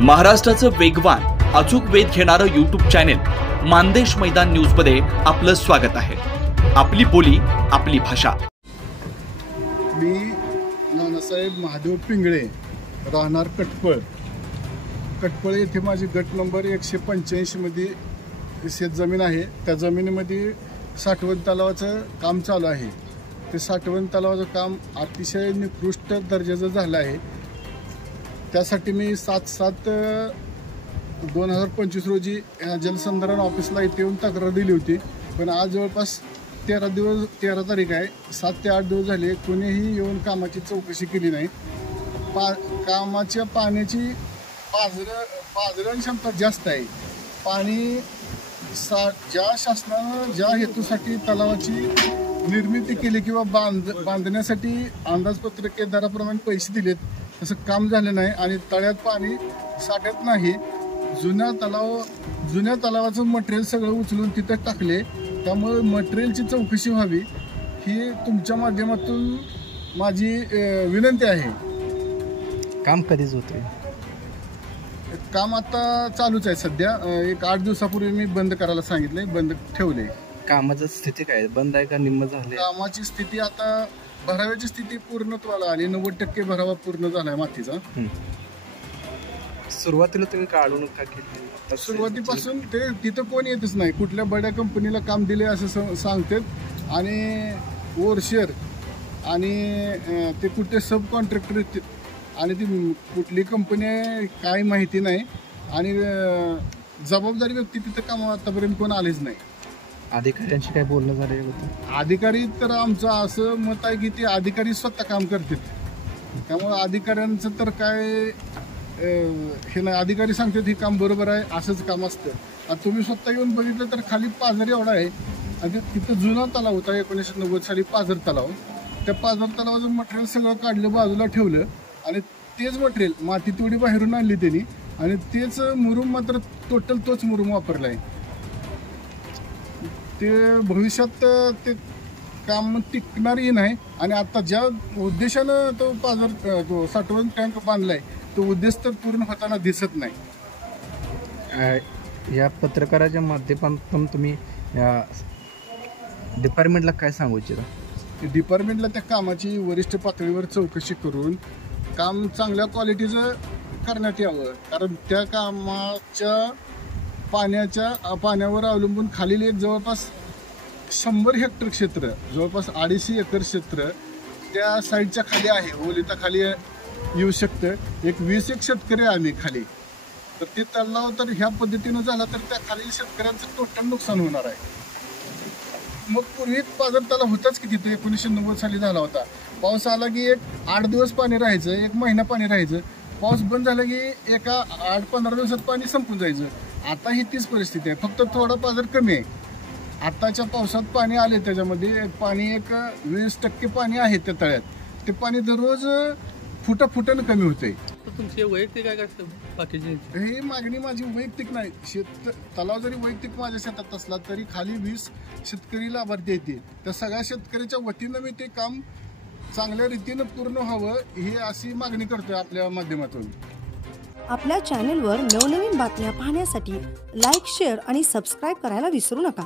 महाराष्ट्राचं वेगवान अचूक वेध घेणारं यूट्यूब चॅनेल मानदेश मैदान न्यूज मध्ये आपलं स्वागत आहे। आपली बोली आपली भाषा। मी नानासाहेब महादेव पिंगळे, राहणार कटपळ येथे माझी गट नंबर 185 मध्ये शेत जमीन आहे। त्या जमिनीमध्ये साठवण तलावाचं काम चालू आहे। ते साठवण तलावाचं काम अतिशय निकृष्ट दर्जाचं झालं आहे। त्यासाठी मी 7/7/2025 रोजी जलसंधारण ऑफिसला इथे येऊन तक्रार दिली होती, पण आज जवळपास 13 तारीख आहे, 7 ते 8 दिवस झाले कोणीही येऊन कामाची चौकशी केली नाही। कामाच्या पाण्याची पाझरण क्षमता जास्त आहे। पाणी ज्या शासनानं ज्या हेतूसाठी तलावाची निर्मिती केली किंवा बांधण्यासाठी अंदाजपत्रक दराप्रमाणे पैसे दिलेत, तसं काम झालं नाही आणि तळ्यात पाणी साठत नाही। जुन्या तलावाचं मटेरियल सगळं उचलून तिथं टाकले, त्यामुळे मटेरियलची चौकशी व्हावी ही तुमच्या माध्यमातून माझी विनंती आहे। काम कधीच होते? काम आता चालूच आहे। सध्या एक 8 दिवसापूर्वी मी बंद करायला सांगितले, बंद ठेवले। कामाची स्थिती काय, बंद आहे का निम्म झाले? कामाची स्थिती आता भराव्याची स्थिती पूर्णत्वाला आली, 90% भरावा पूर्ण झालाय मातीचा। सुरुवातीला तुम्ही काढून का केली? सुरुवातीपासून ते तिथं कोण येतच नाही, कुठल्या बड्या कंपनीला काम दिले असं सांगतात आणि ओरशेर आणि ते कुठे सब कॉन्ट्रॅक्टर येतात आणि ती कुठली कंपनी आहे काही माहिती नाही आणि जबाबदारी व्यक्ती तिथं काम आतापर्यंत कोण आलेच नाही। अधिकाऱ्यांशी काय बोलणं झालं होतं? अधिकारी तर आमचं असं मत आहे की ते अधिकारी स्वतः काम करतात, त्यामुळे अधिकाऱ्यांचं तर काय हे नाही। अधिकारी सांगतात हे काम बरोबर आहे, असंच काम असतं। आता तुम्ही स्वतः येऊन बघितलं तर खाली पाझर एवढा आहे आणि तिथं जुना तलाव होता 1990 साली पाझर तलाव। त्या पाझर तलावाचं मटेरियल सगळं काढलं, बाजूला ठेवलं आणि तेच मटेरियल माती थोडी बाहेरून आणली त्यांनी आणि तेच मुरुम मात्र टोटल तोच मुरुम वापरला आहे। ते भविष्यात ते काम टिकणारही नाही आणि आता ज्या उद्देशानं तो साठवण टँक बांधलाय तो उद्देश तर पूर्ण होताना दिसत नाही। या पत्रकाराच्या माध्यमातून तुम्ही या डिपार्टमेंटला काय सांगू इच्छिता? डिपार्टमेंटला त्या कामाची वरिष्ठ पातळीवर चौकशी करून काम चांगल्या क्वालिटीचं करण्यात यावं, कारण त्या कामाच्या पाण्यावर अवलंबून खालील एक जवळपास 100 हेक्टर क्षेत्र, जवळपास 250 एकर क्षेत्र त्या साईडच्या खाली आहे, ओलिता खाली येऊ शकतं। एक 20 एक शेतकरी आम्ही खाली, तर ते तलाव तर ह्या पद्धतीनं झाला तर त्या खालील शेतकऱ्यांचं टोटल नुकसान होणार आहे। मग पूर्वी पाझर तलाव होताच की तिथे 1990 साली झाला होता। पाऊस आला की एक 8 दिवस पाणी राहायचं, 1 महिना पाणी राहायचं। पाऊस बंद झाला की एका 8-15 दिवसात पाणी संपून जायचं। आता ही तीच परिस्थिती आहे, फक्त थोडा पाझर कमी आहे। आताच्या पावसात पाणी आले, त्याच्यामध्ये पाणी एक 20% पाणी आहे त्या तळ्यात, ते पाणी दररोज फुटानं कमी होते। तुमची वैयक्तिक काय बाकीची ही मागणी माझी वैयक्तिक नाही। तलाव जरी वैयक्तिक माझ्या शेतात असला तरी खाली 20 शेतकरी लाभार्थी येतील, त्या सगळ्या शेतकऱ्याच्या वतीनं मी ते काम चांगल्या रीतीनं पूर्ण व्हावं ही अशी मागणी करतोय आपल्या माध्यमातून। आपल्या चॅनेलवर नवनवीन बातम्या पाहण्यासाठी लाईक, शेअर आणि सबस्क्राईब करायला विसरू नका।